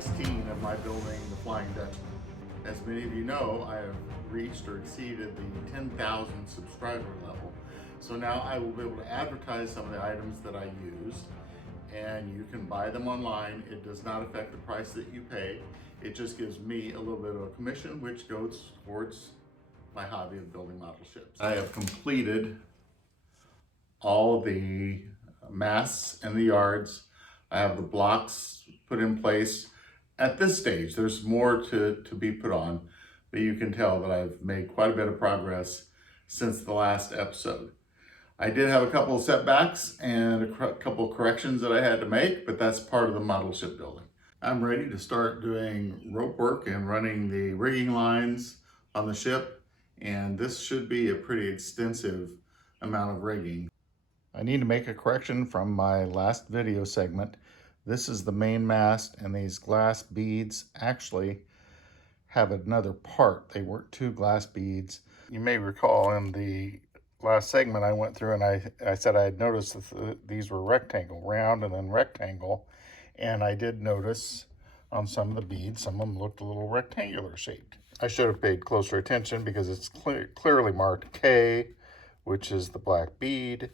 16 of my building, the Flying Dutchman. As many of you know, I have reached or exceeded the 10,000 subscriber level. So now I will be able to advertise some of the items that I used, and you can buy them online. It does not affect the price that you pay. It just gives me a little bit of a commission, which goes towards my hobby of building model ships. I have completed all the masts and the yards. I have the blocks put in place. At this stage, there's more to be put on, but you can tell that I've made quite a bit of progress since the last episode. I did have a couple of setbacks and a couple of corrections that I had to make, but that's part of the model ship building. I'm ready to start doing rope work and running the rigging lines on the ship, and this should be a pretty extensive amount of rigging. I need to make a correction from my last video segment. This is the main mast, and these glass beads actually have another part. They weren't two glass beads. You may recall in the last segment I went through and I said I had noticed that these were rectangle, round and then rectangle. And I did notice on some of the beads, some of them looked a little rectangular shaped. I should have paid closer attention because it's clearly marked K, which is the black bead,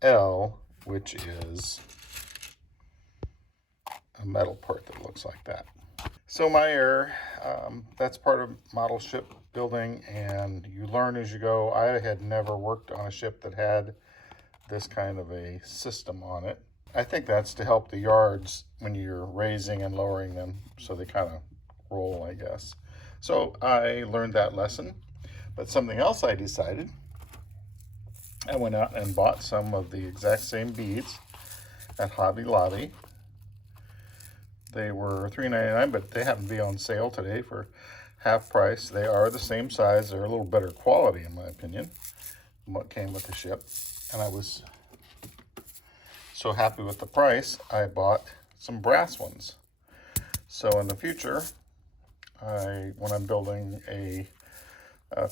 L, which is a metal part that looks like that. So my error, that's part of model ship building, and you learn as you go. I had never worked on a ship that had this kind of a system on it. I think that's to help the yards when you're raising and lowering them so they kind of roll, I guess. So I learned that lesson. But something else I decided, I went out and bought some of the exact same beads at Hobby Lobby. They were $3.99, but they happen to be on sale today for half price. They are the same size. They're a little better quality, in my opinion, than what came with the ship. And I was so happy with the price, I bought some brass ones. So in the future, when I'm building a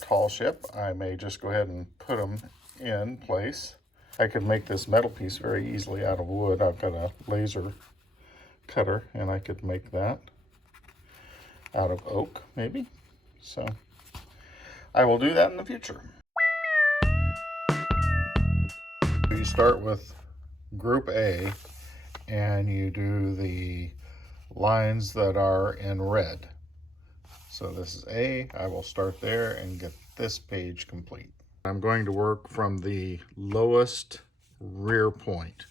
tall ship, I may just go ahead and put them in place. I could make this metal piece very easily out of wood. I've got a laser cutter and I could make that out of oak maybe. So I will do that in the future. You start with group A and you do the lines that are in red. So this is A. I will start there and get this page complete. I'm going to work from the lowest rear point.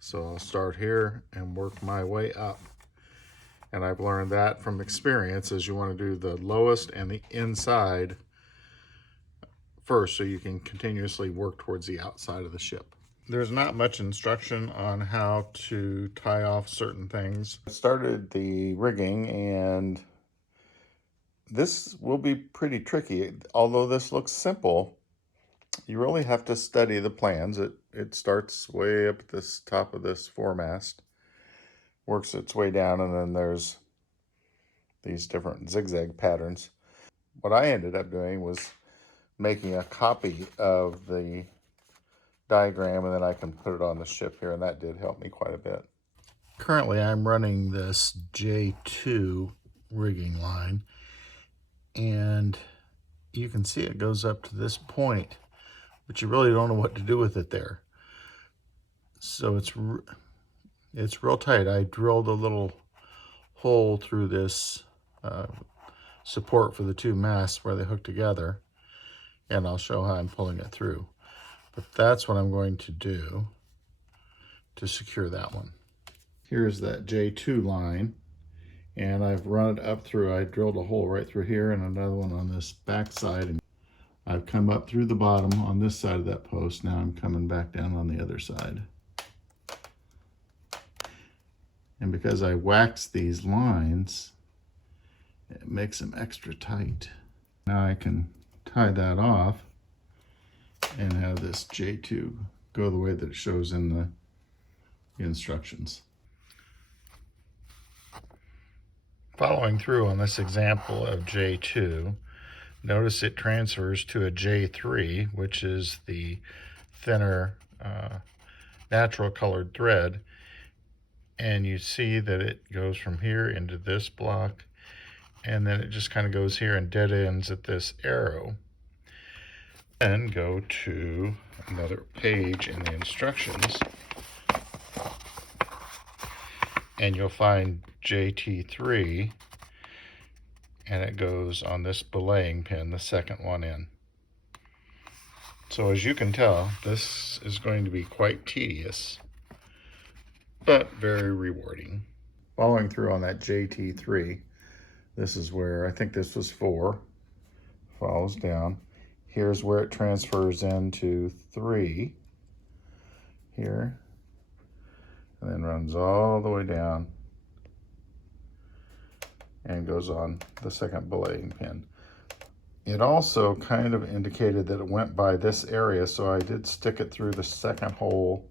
So I'll start here and work my way up. And I've learned that from experience, is you want to do the lowest and the inside first so you can continuously work towards the outside of the ship. There's not much instruction on how to tie off certain things. I started the rigging, and this will be pretty tricky. Although this looks simple, you really have to study the plans. It starts way up at this top of this foremast, works its way down, and then there's these different zigzag patterns. What I ended up doing was making a copy of the diagram, and then I can put it on the ship here, and that did help me quite a bit. Currently I'm running this J2 rigging line, and you can see it goes up to this point, but you really don't know what to do with it there. So it's real tight. I drilled a little hole through this support for the two masts where they hook together, and I'll show how I'm pulling it through. But that's what I'm going to do to secure that one. Here's that J2 line, and I've run it up through. I drilled a hole right through here and another one on this back side, and I've come up through the bottom on this side of that post. Now I'm coming back down on the other side. And because I waxed these lines, it makes them extra tight. Now I can tie that off and have this J2 go the way that it shows in the instructions. Following through on this example of J2, notice it transfers to a J3, which is the thinner natural colored thread. And you see that it goes from here into this block, and then it just kind of goes here and dead ends at this arrow. Then go to another page in the instructions, and you'll find JT3, and it goes on this belaying pin, the second one in. So as you can tell, this is going to be quite tedious, but very rewarding. Following through on that JT3, this is where, I think this was 4, follows down. Here's where it transfers into 3, here, and then runs all the way down and goes on the second belaying pin. It also kind of indicated that it went by this area, so I did stick it through the second hole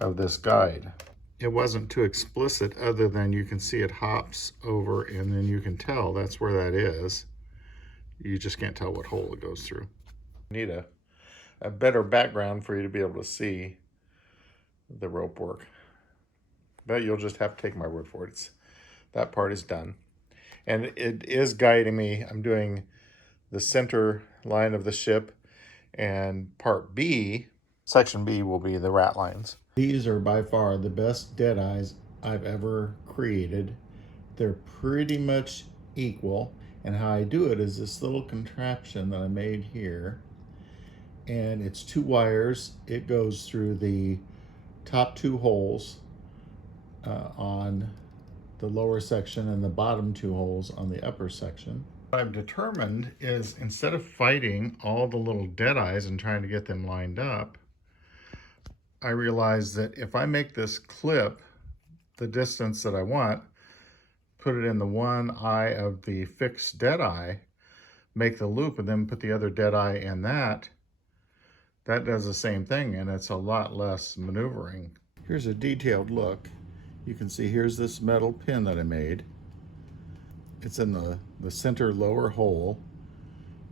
of this guide. It wasn't too explicit other than you can see it hops over, and then you can tell that's where that is. You just can't tell what hole it goes through. You need a better background for you to be able to see the rope work. But you'll just have to take my word for it. That part is done. And it is guiding me. I'm doing the center line of the ship, and part B, section B, will be the rat lines. These are by far the best dead eyes I've ever created. They're pretty much equal, and how I do it is this little contraption that I made here, and it's 2 wires. It goes through the top 2 holes on the lower section and the bottom 2 holes on the upper section. What I've determined is, instead of fighting all the little dead eyes and trying to get them lined up, I realized that if I make this clip the distance that I want, put it in the one eye of the fixed dead eye, make the loop, and then put the other dead eye in that does the same thing, and it's a lot less maneuvering. Here's a detailed look. You can see here's this metal pin that I made. It's in the center lower hole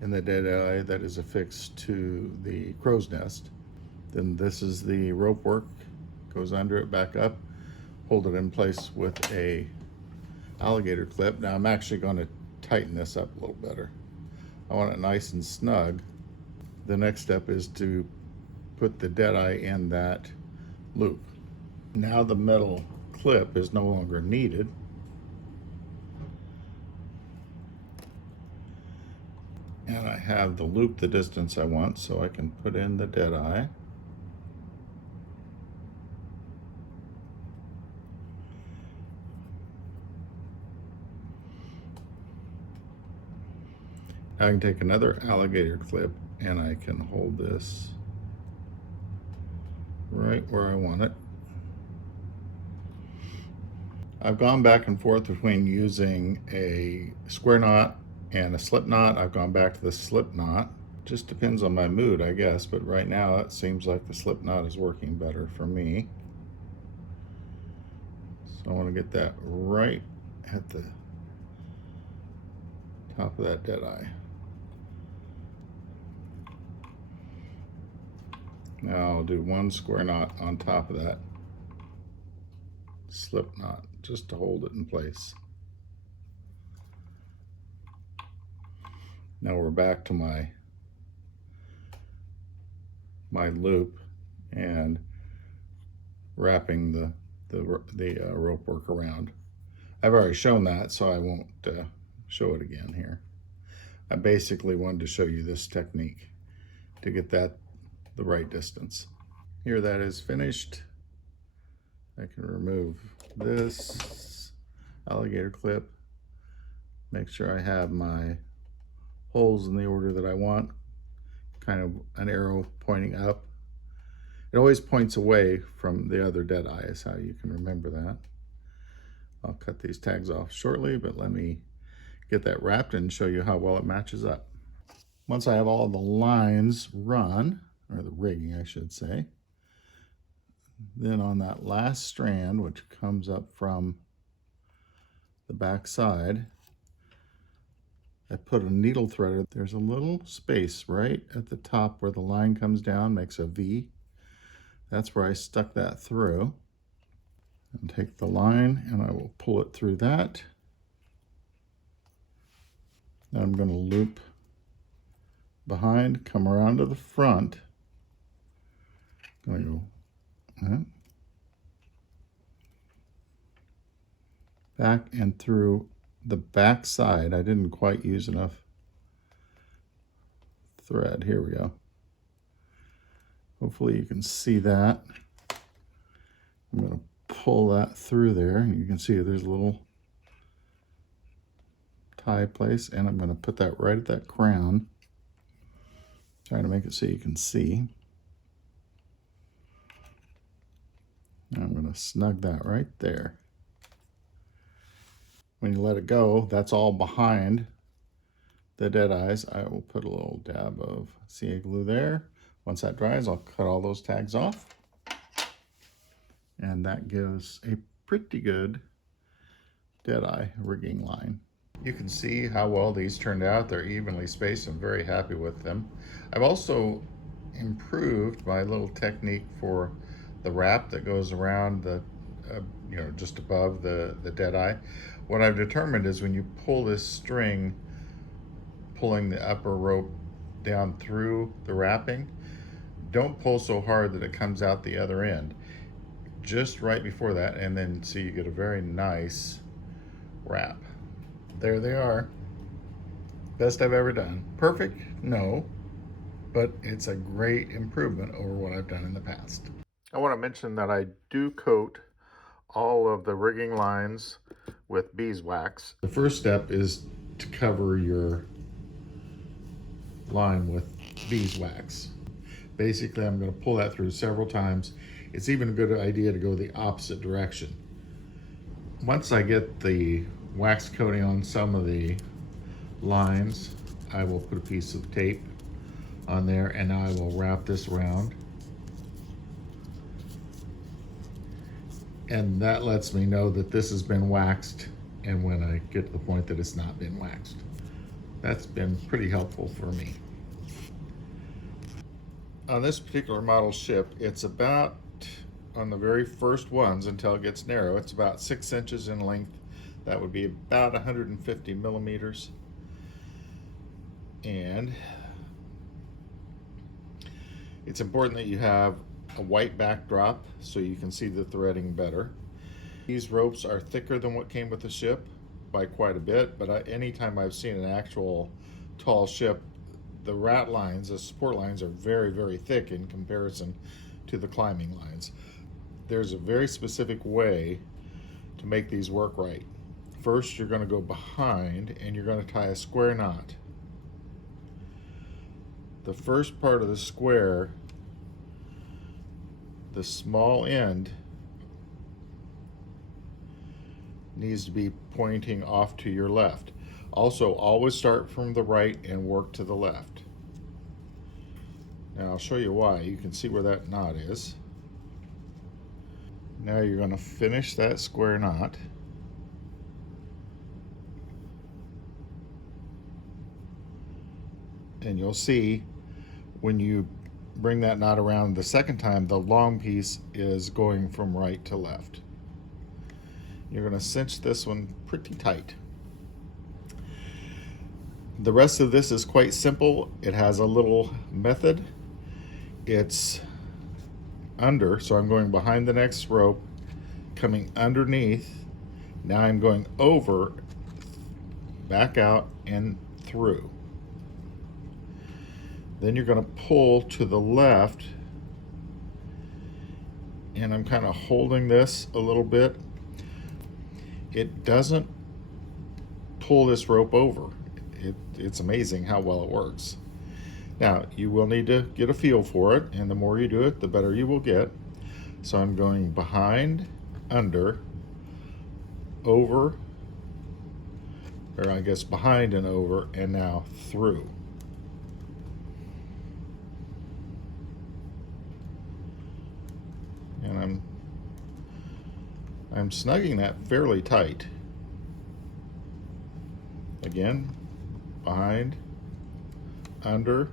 in the dead eye that is affixed to the crow's nest. Then this is the rope work, goes under it, back up, hold it in place with a alligator clip. Now I'm actually going to tighten this up a little better. I want it nice and snug. The next step is to put the dead eye in that loop. Now the metal clip is no longer needed. And I have the loop the distance I want, so I can put in the dead eye. I can take another alligator clip and I can hold this right where I want it. I've gone back and forth between using a square knot and a slip knot. I've gone back to the slip knot. Just depends on my mood, I guess, but right now it seems like the slip knot is working better for me. So I want to get that right at the top of that dead eye. Now I'll do one square knot on top of that slip knot just to hold it in place. Now we're back to my loop and wrapping the rope work around. I've already shown that, so I won't show it again here. I basically wanted to show you this technique to get that the right distance. Here that is finished. I can remove this alligator clip, make sure I have my holes in the order that I want, kind of an arrow pointing up. It always points away from the other dead eye is how you can remember that. I'll cut these tags off shortly, but let me get that wrapped and show you how well it matches up. Once I have all the lines run, or the rigging I should say, then on that last strand, which comes up from the back side, I put a needle threader. There's a little space right at the top where the line comes down, makes a V. That's where I stuck that through. And take the line and I will pull it through that. Now I'm going to loop behind, come around to the front. I'm going to go back and through the back side. I didn't quite use enough thread. Here we go. Hopefully you can see that. I'm going to pull that through there, and you can see there's a little tie place, and I'm going to put that right at that crown. Trying to make it so you can see. And I'm going to snug that right there. When you let it go, that's all behind the dead eyes. I will put a little dab of CA glue there. Once that dries, I'll cut all those tags off. And that gives a pretty good dead-eye rigging line. You can see how well these turned out. They're evenly spaced. I'm very happy with them. I've also improved my little technique for the wrap that goes around the, just above the dead-eye. What I've determined is when you pull this string, pulling the upper rope down through the wrapping, don't pull so hard that it comes out the other end. Just right before that, and then so you get a very nice wrap. There they are. Best I've ever done. Perfect? No, but it's a great improvement over what I've done in the past. I want to mention that I do coat all of the rigging lines with beeswax. The first step is to cover your line with beeswax. Basically, I'm going to pull that through several times. It's even a good idea to go the opposite direction. Once I get the wax coating on some of the lines, I will put a piece of tape on there and I will wrap this around. And that lets me know that this has been waxed, and when I get to the point that it's not been waxed. That's been pretty helpful for me. On this particular model ship, it's about, on the very first ones until it gets narrow, it's about 6 inches in length. That would be about 150 millimeters. And it's important that you have a white backdrop so you can see the threading better. These ropes are thicker than what came with the ship by quite a bit, but anytime I've seen an actual tall ship, the rat lines, the support lines, are very, very thick in comparison to the climbing lines. There's a very specific way to make these work right. First, you're going to go behind and you're going to tie a square knot. The first part of the square, the small end, needs to be pointing off to your left. Also, always start from the right and work to the left. Now I'll show you why. You can see where that knot is. Now you're going to finish that square knot. And you'll see when you bring that knot around the second time, the long piece is going from right to left. You're going to cinch this one pretty tight. The rest of this is quite simple. It has a little method. It's under, so I'm going behind the next rope, coming underneath. Now I'm going over, back out, and through. Then you're going to pull to the left, and I'm kind of holding this a little bit. It doesn't pull this rope over. It's amazing how well it works. Now, you will need to get a feel for it, and the more you do it, the better you will get. So I'm going behind, under, over, or I guess behind and over, and now through. And I'm snugging that fairly tight. Again, behind, under,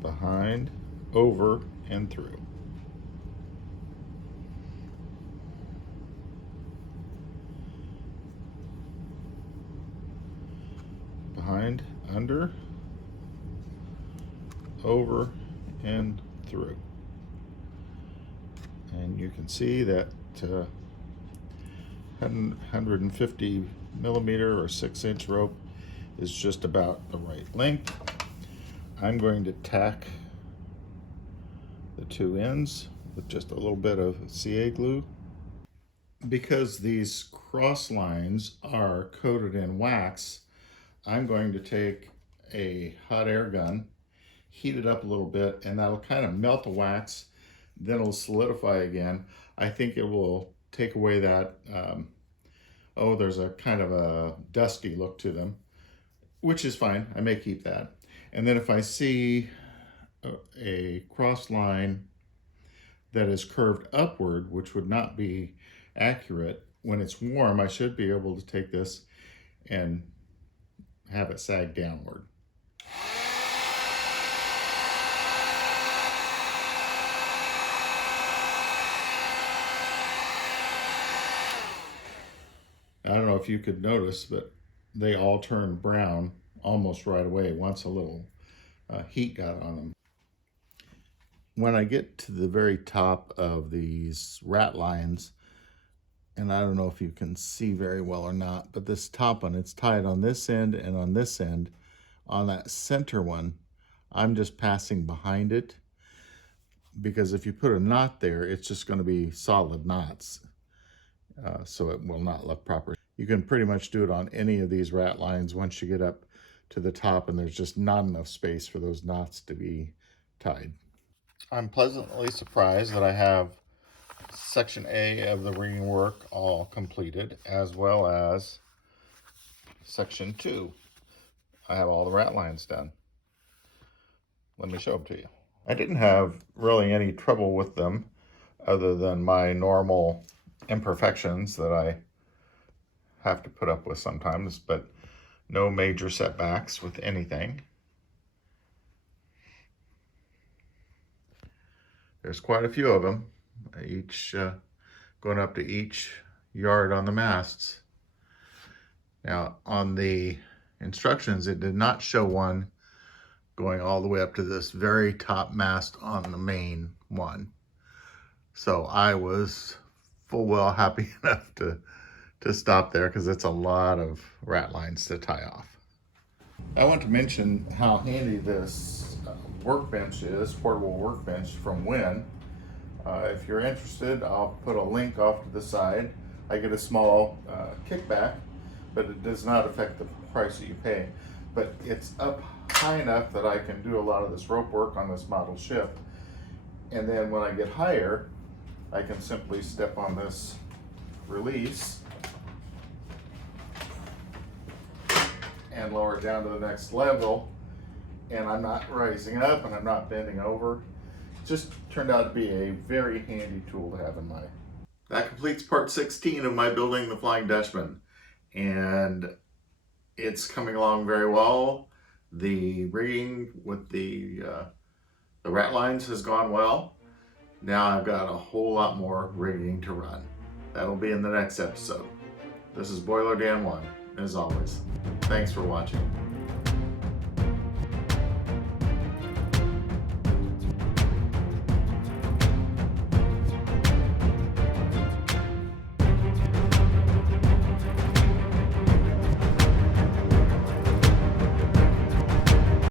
behind, over, and through. behind, under, over, and through. And you can see that 150 millimeter or 6-inch rope is just about the right length. I'm going to tack the two ends with just a little bit of CA glue. Because these cross lines are coated in wax, I'm going to take a hot air gun, heat it up a little bit, and that'll kind of melt the wax, then it'll solidify again. I think it will take away that, there's a kind of a dusty look to them, which is fine. I may keep that. And then if I see a cross line that is curved upward, which would not be accurate, when it's warm, I should be able to take this and have it sag downward. I don't know if you could notice, but they all turned brown almost right away once a little heat got on them. When I get to the very top of these rat lines, and I don't know if you can see very well or not, but this top one, it's tied on this end and on this end. On that center one, I'm just passing behind it, because if you put a knot there, it's just going to be solid knots. So it will not look proper. You can pretty much do it on any of these rat lines once you get up to the top and there's just not enough space for those knots to be tied. I'm pleasantly surprised that I have section A of the rigging work all completed, as well as section 2. I have all the rat lines done. Let me show them to you. I didn't have really any trouble with them other than my normal imperfections that I have to put up with sometimes, but no major setbacks with anything. There's quite a few of them, each going up to each yard on the masts. Now on the instructions, it did not show one going all the way up to this very top mast on the main one. So I was full well happy enough to stop there, because it's a lot of rat lines to tie off. I want to mention how handy this workbench is, portable workbench from Win. If you're interested, I'll put a link off to the side. I get a small kickback, but it does not affect the price that you pay. But it's up high enough that I can do a lot of this rope work on this model ship. And then when I get higher, I can simply step on this release and lower it down to the next level, and I'm not rising up and I'm not bending over. It just turned out to be a very handy tool to have in my. That completes part 16 of my building the Flying Dutchman, and it's coming along very well. The rigging with the rat lines has gone well. Now I've got a whole lot more rigging to run. That'll be in the next episode. This is Boiler Dan 1, as always. Thanks for watching.